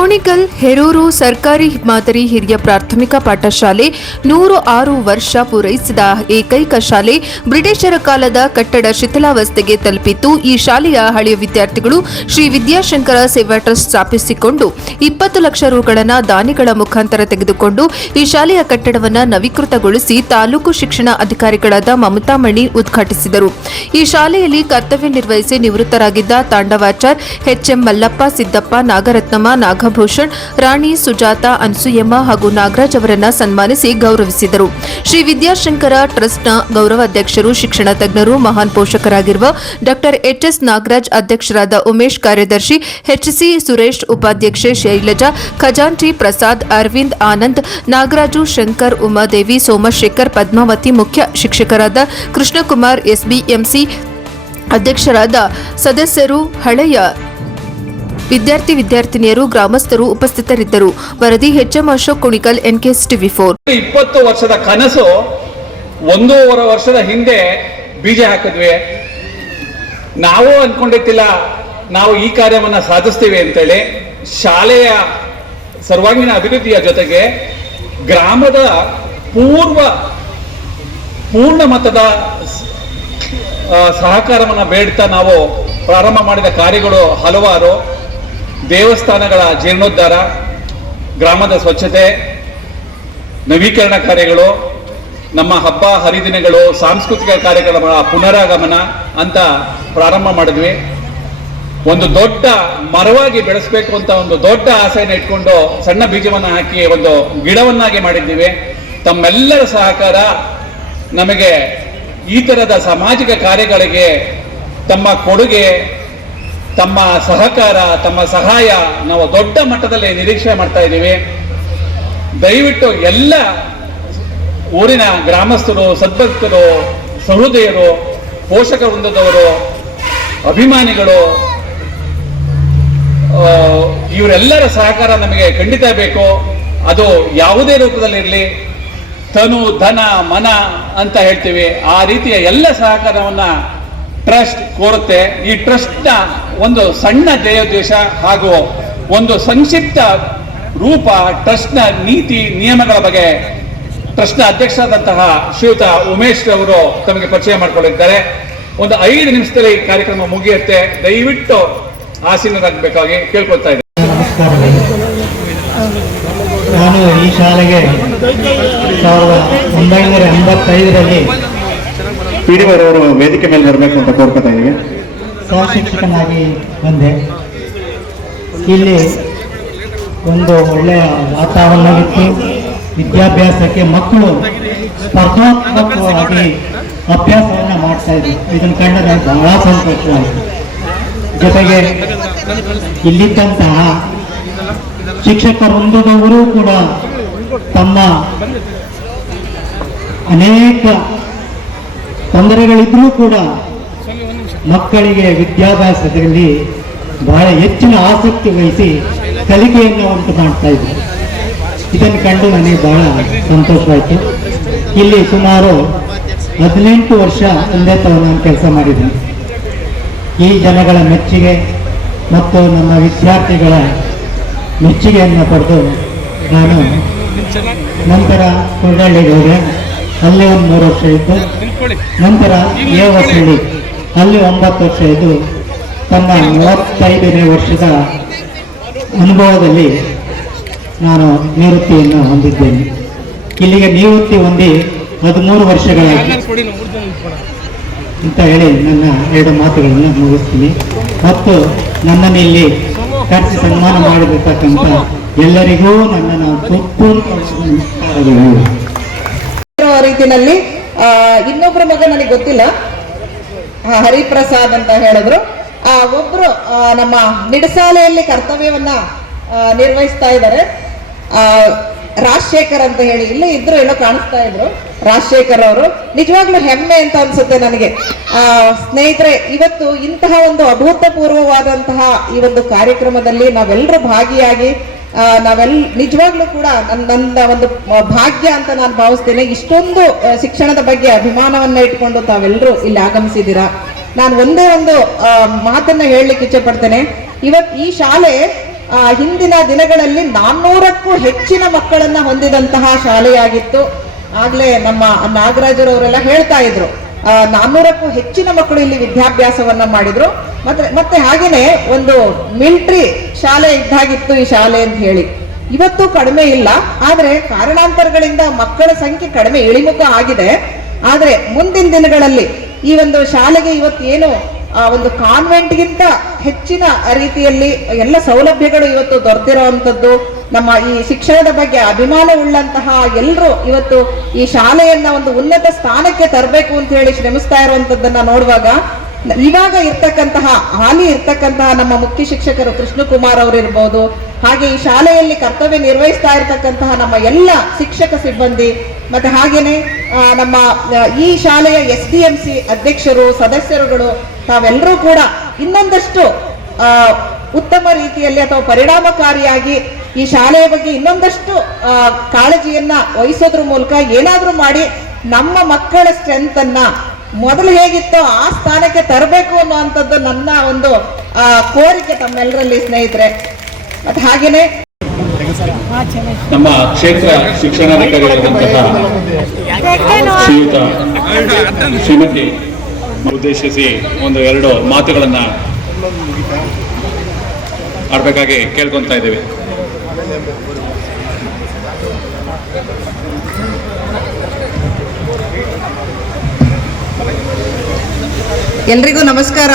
ಕುಣಿಗಲ್ ಹೆರೂರು ಸರ್ಕಾರಿ ಮಾದರಿ ಹಿರಿಯ ಪ್ರಾಥಮಿಕ ಪಾಠಶಾಲೆ 106 ವರ್ಷ ಪೂರೈಸಿದ ಏಕೈಕ ಶಾಲೆ. ಬ್ರಿಟಿಷರ ಕಾಲದ ಕಟ್ಟಡ ಶಿಥಿಲಾವಸ್ಥೆಗೆ ತಲುಪಿತ್ತು. ಈ ಶಾಲೆಯ ಹಳೆಯ ವಿದ್ಯಾರ್ಥಿಗಳು ಶ್ರೀ ವಿದ್ಯಾಶಂಕರ ಸೇವಾ ಟ್ರಸ್ಟ್ ಸ್ಥಾಪಿಸಿಕೊಂಡು 20 ಲಕ್ಷ ರುಗಳನ್ನು ದಾನಿಗಳ ಮುಖಾಂತರ ತೆಗೆದುಕೊಂಡು ಈ ಶಾಲೆಯ ಕಟ್ಟಡವನ್ನು ನವೀಕೃತಗೊಳಿಸಿ ತಾಲೂಕು ಶಿಕ್ಷಣ ಅಧಿಕಾರಿಗಳಾದ ಮಮತಾಮಣಿ ಉದ್ಘಾಟಿಸಿದರು. ಈ ಶಾಲೆಯಲ್ಲಿ ಕರ್ತವ್ಯ ನಿರ್ವಹಿಸಿ ನಿವೃತ್ತರಾಗಿದ್ದ ತಾಂಡವಾಚಾರ್ ಎಚ್ಎಂ ಮಲ್ಲಪ್ಪ, ಸಿದ್ದಪ್ಪ, ನಾಗರತ್ನಮ್ಮ, ನಾಗಭೂಷಣ್, ರಾಣಿ, ಸುಜಾತ, ಅನ್ಸುಯಮ್ಮ ಹಾಗೂ ನಾಗರಾಜ್ ಅವರನ್ನ ಸನ್ಮಾನಿಸಿ ಗೌರವಿಸಿದರು. ಶ್ರೀ ವಿದ್ಯಾಶಂಕರ ಟ್ರಸ್ಟ್ನ ಗೌರವಾಧ್ಯಕ್ಷರು, ಶಿಕ್ಷಣ ತಜ್ಞರು, ಮಹಾನ್ ಪೋಷಕರಾಗಿರುವ ಡಾಕ್ಟರ್ ಎಚ್ಎಸ್ ನಾಗರಾಜ್, ಅಧ್ಯಕ್ಷರಾದ ಉಮೇಶ್, ಕಾರ್ಯದರ್ಶಿ ಎಚ್ಸಿ ಸುರೇಶ್, ಉಪಾಧ್ಯಕ್ಷೆ ಶೈಲಜಾ, ಖಜಾಂಚಿ ಪ್ರಸಾದ್, ಅರವಿಂದ್, ಆನಂದ್, ನಾಗರಾಜು, ಶಂಕರ್, ಉಮಾದೇವಿ, ಸೋಮಶೇಖರ್, ಪದ್ಮಾವತಿ, ಮುಖ್ಯ ಶಿಕ್ಷಕರಾದ ಕೃಷ್ಣಕುಮಾರ್, ಎಸ್ಬಿಎಂಸಿ ಅಧ್ಯಕ್ಷರಾದ ಸದಸ್ಯರು, ಹಳೆಯ ವಿದ್ಯಾರ್ಥಿನಿಯರು, ಗ್ರಾಮಸ್ಥರು ಉಪಸ್ಥಿತರಿದ್ದರು. ವರದಿ ಎಚ್ಎಂ ಅಶೋಕ್, ಕುಣಿಗಲ್, ಎನ್ಕೆಎಸ್ ಟಿವಿ4. 20 ವರ್ಷದ ಕನಸು 1.5 ವರ್ಷದ ಹಿಂದೆ ಬೀಜ ಹಾಕಿದ್ವಿ. ನಾವು ಅನ್ಕೊಂಡಿದ್ದಿಲ್ಲ ನಾವು ಈ ಕಾರ್ಯವನ್ನ ಸಾಧಿಸ್ತೀವಿ ಅಂತೇಳಿ. ಶಾಲೆಯ ಸರ್ವಾಂಗೀಣ ಅಭಿವೃದ್ಧಿಯ ಜೊತೆಗೆ ಗ್ರಾಮದ ಪೂರ್ಣ ಮಟ್ಟದ ಸಹಕಾರವನ್ನು ಬೇಡ್ತಾ ನಾವು ಪ್ರಾರಂಭ ಮಾಡಿದ ಕಾರ್ಯಗಳು ಹಲವಾರು. ದೇವಸ್ಥಾನಗಳ ಜೀರ್ಣೋದ್ಧಾರ, ಗ್ರಾಮದ ಸ್ವಚ್ಛತೆ, ನವೀಕರಣ ಕಾರ್ಯಗಳು, ನಮ್ಮ ಹಬ್ಬ ಹರಿದಿನಗಳು, ಸಾಂಸ್ಕೃತಿಕ ಕಾರ್ಯಕ್ರಮಗಳ ಪುನರಾಗಮನ ಅಂತ ಪ್ರಾರಂಭ ಮಾಡಿದ್ವಿ. ಒಂದು ದೊಡ್ಡ ಮರವಾಗಿ ಬೆಳೆಸಬೇಕು ಅಂತ ಒಂದು ದೊಡ್ಡ ಆಸೆಯನ್ನು ಇಟ್ಕೊಂಡು ಸಣ್ಣ ಬೀಜವನ್ನು ಹಾಕಿ ಒಂದು ಗಿಡವನ್ನಾಗಿ ಮಾಡಿದ್ದೀವಿ. ತಮ್ಮೆಲ್ಲರ ಸಹಕಾರ ನಮಗೆ ಈ ತರದ ಸಾಮಾಜಿಕ ಕಾರ್ಯಗಳಿಗೆ ತಮ್ಮ ಕೊಡುಗೆ, ತಮ್ಮ ಸಹಕಾರ, ತಮ್ಮ ಸಹಾಯ ನಾವು ದೊಡ್ಡ ಮಟ್ಟದಲ್ಲಿ ನಿರೀಕ್ಷೆ ಮಾಡ್ತಾ ಇದ್ದೀವಿ. ದಯವಿಟ್ಟು ಎಲ್ಲ ಊರಿನ ಗ್ರಾಮಸ್ಥರು, ಸದ್ಭಕ್ತರು, ಸಹೃದಯರು, ಪೋಷಕ ವೃಂದದವರು, ಅಭಿಮಾನಿಗಳು, ಇವರೆಲ್ಲರ ಸಹಕಾರ ನಮಗೆ ಖಂಡಿತ ಬೇಕು. ಅದು ಯಾವುದೇ ರೂಪದಲ್ಲಿರಲಿ, ತನು, ಧನ, ಮನ ಅಂತ ಹೇಳ್ತೀವಿ, ಆ ರೀತಿಯ ಎಲ್ಲ ಸಹಕಾರವನ್ನ ಟ್ರಸ್ಟ್ ಕೋರುತ್ತೆ. ಈ ಟ್ರಸ್ಟ್ನ ಒಂದು ಸಣ್ಣ ಧ್ಯೇಯೋದ್ದೇಶ ಹಾಗೂ ಒಂದು ಸಂಕ್ಷಿಪ್ತ ರೂಪ, ಟ್ರಸ್ಟ್ನ ನೀತಿ ನಿಯಮಗಳ ಬಗ್ಗೆ ಟ್ರಸ್ಟ್ನ ಅಧ್ಯಕ್ಷರಾದಂತಹ ಶ್ರೀಯುತ ಉಮೇಶ್ ಅವರು ತಮಗೆ ಪರಿಚಯ ಮಾಡಿಕೊಂಡಿದ್ದಾರೆ. ಒಂದು 5 ನಿಮಿಷದಲ್ಲಿ ಕಾರ್ಯಕ್ರಮ ಮುಗಿಯುತ್ತೆ. ದಯವಿಟ್ಟು ಆಸೀನರಾಗಬೇಕಾಗಿ ಕೇಳ್ಕೊಳ್ತಾ ಇದ್ದಾರೆ. ನಾನು ಈ ಶಾಲೆಗೆ 1985ರಲ್ಲಿ ಪಿಡಿವರವರು ವೇದಿಕೆ ಮೇಲೆ ಬರಬೇಕು ಅಂತ ಕೋರ್ಕೊತಾ ಇದ್ದೀವಿ. ಸಹಶಿಕ್ಷಕನಾಗಿ ಬಂದೆ. ಇಲ್ಲಿ ಒಂದು ಒಳ್ಳೆಯ ವಾತಾವರಣವಿತ್ತು. ವಿದ್ಯಾಭ್ಯಾಸಕ್ಕೆ ಮಕ್ಕಳು ಸ್ಪರ್ಧಾತ್ಮಕವಾಗಿ ಅಭ್ಯಾಸವನ್ನು ಮಾಡ್ತಾ ಇದ್ರು. ಇದನ್ನು ಕಂಡು ನನಗೆ ಬಹಳ ಸಂತೋಷವಾಯಿತು. ಜೊತೆಗೆ ಇಲ್ಲಿದ್ದಂತಹ ಶಿಕ್ಷಕ ವೃಂದದವರು ಕೂಡ ತಮ್ಮ ಅನೇಕ ತೊಂದರೆಗಳಿದ್ರೂ ಕೂಡ ಮಕ್ಕಳಿಗೆ ವಿದ್ಯಾಭ್ಯಾಸದಲ್ಲಿ ಬಹಳ ಹೆಚ್ಚಿನ ಆಸಕ್ತಿ ವಹಿಸಿ ಕಲಿಕೆಯನ್ನು ಉಂಟು ಮಾಡ್ತಾ ಇದ್ರು. ಇದನ್ನು ಕಂಡು ನನಗೆ ಬಹಳ ಸಂತೋಷವಾಯಿತು. ಇಲ್ಲಿ ಸುಮಾರು 18 ವರ್ಷ ಒಂದೇ ನಾನು ಕೆಲಸ ಮಾಡಿದ್ದೀನಿ. ಈ ಜನಗಳ ಮೆಚ್ಚುಗೆ ಮತ್ತು ನಮ್ಮ ವಿದ್ಯಾರ್ಥಿಗಳ ಮೆಚ್ಚುಗೆಯನ್ನು ಪಡೆದು ನಾನು ನಂತರ ಕೊಂಡಳ್ಳಿಗೆ ಹೋದೆ. ಅಲ್ಲಿ ಒಂದು 3 ವರ್ಷ ಇದ್ದು, ನಂತರ ಏವಸಳ್ಳಿ ಅಲ್ಲಿ 9 ವರ್ಷ ಇದ್ದು, ತನ್ನ 35ನೇ ವರ್ಷದ ಅನುಭವದಲ್ಲಿ ನಾನು ನಿವೃತ್ತಿಯನ್ನು ಹೊಂದಿದ್ದೇನೆ. ಇಲ್ಲಿಗೆ ನಿವೃತ್ತಿ ಹೊಂದಿ 13 ವರ್ಷಗಳಾಗಿ ಅಂತ ಹೇಳಿ ನನ್ನ 2 ಮಾತುಗಳನ್ನು ಮುಗಿಸ್ತೀನಿ. ಮತ್ತು ನನ್ನನ್ನು ಇಲ್ಲಿ ಕರೆಸಿ ಸನ್ಮಾನ ಮಾಡಿರ್ತಕ್ಕಂಥ ಎಲ್ಲರಿಗೂ ನನ್ನ ನಮಸ್ಕಾರಗಳು. ರೀತಿಯಲ್ಲಿ ಇನ್ನೊಬ್ಬರ ಮಗ ನನಗೆ ಗೊತ್ತಿಲ್ಲ, ಹರಿಪ್ರಸಾದ್ ಅಂತ ಹೇಳಿದ್ರು. ಒಬ್ರು ನಮ್ಮ ನಿಡಸಾಲೆಯಲ್ಲಿ ಕರ್ತವ್ಯವನ್ನ ನಿರ್ವಹಿಸ್ತಾ ಇದ್ದಾರೆ, ರಾಜಶೇಖರ್ ಅಂತ ಹೇಳಿ. ಇಲ್ಲೇ ಇದ್ರು, ಏನೋ ಕಾಣಿಸ್ತಾ ಇದ್ರು ರಾಜಶೇಖರ್ ಅವರು. ನಿಜವಾಗ್ಲೂ ಹೆಮ್ಮೆ ಅಂತ ಅನ್ಸುತ್ತೆ ನನಗೆ. ಸ್ನೇಹಿತರೆ, ಇವತ್ತು ಇಂತಹ ಒಂದು ಅಭೂತಪೂರ್ವವಾದಂತಹ ಈ ಒಂದು ಕಾರ್ಯಕ್ರಮದಲ್ಲಿ ನಾವೆಲ್ಲರೂ ಭಾಗಿಯಾಗಿ ನಿಜವಾಗ್ಲೂ ಕೂಡ ನನ್ನ ಒಂದು ಭಾಗ್ಯ ಅಂತ ನಾನು ಭಾವಿಸ್ತೇನೆ. ಇಷ್ಟೊಂದು ಶಿಕ್ಷಣದ ಬಗ್ಗೆ ಅಭಿಮಾನವನ್ನ ಇಟ್ಕೊಂಡು ತಾವೆಲ್ಲರೂ ಇಲ್ಲಿ ಆಗಮಿಸಿದ್ದೀರಾ. ನಾನು ಒಂದೇ ಒಂದು ಮಾತನ್ನ ಹೇಳಲಿಕ್ಕೆ ಇಚ್ಛೆ ಪಡ್ತೇನೆ. ಇವತ್ತು ಈ ಶಾಲೆ ಹಿಂದಿನ ದಿನಗಳಲ್ಲಿ 400ಕ್ಕೂ ಹೆಚ್ಚಿನ ಮಕ್ಕಳನ್ನ ಹೊಂದಿದಂತಹ ಶಾಲೆಯಾಗಿತ್ತು. ಆಗ್ಲೇ ನಮ್ಮ ನಾಗರಾಜರವರೆಲ್ಲ ಹೇಳ್ತಾ ಇದ್ರು 400ಕ್ಕೂ ಹೆಚ್ಚಿನ ಮಕ್ಕಳು ಇಲ್ಲಿ ವಿದ್ಯಾಭ್ಯಾಸವನ್ನ ಮಾಡಿದ್ರು. ಮತ್ತೆ ಹಾಗೇನೆ ಒಂದು ಮಿಲಿಟರಿ ಶಾಲೆ ಇದ್ದಾಗಿತ್ತು ಈ ಶಾಲೆ ಅಂತ ಹೇಳಿ. ಇವತ್ತು ಕಡಿಮೆ ಇಲ್ಲ, ಆದ್ರೆ ಕಾರಣಾಂತರಗಳಿಂದ ಮಕ್ಕಳ ಸಂಖ್ಯೆ ಕಡಿಮೆ ಇಳಿಮುಖ ಆಗಿದೆ. ಆದ್ರೆ ಮುಂದಿನ ದಿನಗಳಲ್ಲಿ ಈ ಒಂದು ಶಾಲೆಗೆ ಇವತ್ತೇನು ಒಂದು ಕಾನ್ವೆಂಟ್ಗಿಂತ ಹೆಚ್ಚಿನ ರೀತಿಯಲ್ಲಿ ಎಲ್ಲ ಸೌಲಭ್ಯಗಳು ಇವತ್ತು ದೊರೆತಿರುವಂತದ್ದು, ನಮ್ಮ ಈ ಶಿಕ್ಷಣದ ಬಗ್ಗೆ ಅಭಿಮಾನ ಉಳ್ಳಂತಹ ಎಲ್ಲರೂ ಇವತ್ತು ಈ ಶಾಲೆಯನ್ನ ಒಂದು ಉನ್ನತ ಸ್ಥಾನಕ್ಕೆ ತರಬೇಕು ಅಂತ ಹೇಳಿ ಶ್ರಮಿಸ್ತಾ ಇರುವಂತದ್ದನ್ನ ನೋಡುವಾಗ, ಇವಾಗ ಇರ್ತಕ್ಕಂತಹ ಹಾಲಿ ಇರ್ತಕ್ಕಂತಹ ನಮ್ಮ ಮುಖ್ಯ ಶಿಕ್ಷಕರು ಕೃಷ್ಣಕುಮಾರ್ ಅವರು ಇರ್ಬೋದು, ಹಾಗೆ ಈ ಶಾಲೆಯಲ್ಲಿ ಕರ್ತವ್ಯ ನಿರ್ವಹಿಸ್ತಾ ಇರ್ತಕ್ಕಂತಹ ನಮ್ಮ ಎಲ್ಲ ಶಿಕ್ಷಕ ಸಿಬ್ಬಂದಿ, ಮತ್ತೆ ಹಾಗೇನೆ ನಮ್ಮ ಈ ಶಾಲೆಯ SDMC ಅಧ್ಯಕ್ಷರು, ಸದಸ್ಯರುಗಳು, ತಾವೆಲ್ಲರೂ ಕೂಡ ಇನ್ನೊಂದಷ್ಟು ಉತ್ತಮ ರೀತಿಯಲ್ಲಿ ಅಥವಾ ಪರಿಣಾಮಕಾರಿಯಾಗಿ ಈ ಶಾಲೆಯ ಬಗ್ಗೆ ಇನ್ನೊಂದಷ್ಟು ಕಾಳಜಿಯನ್ನ ವಹಿಸೋದ್ರ ಮೂಲಕ ಏನಾದ್ರೂ ಮಾಡಿ ನಮ್ಮ ಮಕ್ಕಳ ಸ್ಟ್ರೆಂತ್ ಅನ್ನ ಮೊದಲು ಹೇಗಿತ್ತೋ ಆ ಸ್ಥಾನಕ್ಕೆ ತರಬೇಕು ಅನ್ನುವಂಥದ್ದು ನನ್ನ ಒಂದು ಕೋರಿಕೆ ತಮ್ಮೆಲ್ಲರಲ್ಲಿ ಸ್ನೇಹಿತರೆ. ಮತ್ತೆ ಹಾಗೇನೆ ನಮ್ಮ ಕ್ಷೇತ್ರ ಶಿಕ್ಷಣಾಧಿಕಾರಿಯಾದಂತಹ ಶ್ರೀಯುತ ಶ್ರೀಮತಿ ಉದ್ದೇಶಿಸಿ ಒಂದು 2 ಮಾತುಗಳನ್ನ ಆಡ್ಬೇಕಾಗಿ ಕೇಳ್ಕೊತಾ ಇದ್ದೀವಿ. ಎಲ್ರಿಗೂ ನಮಸ್ಕಾರ.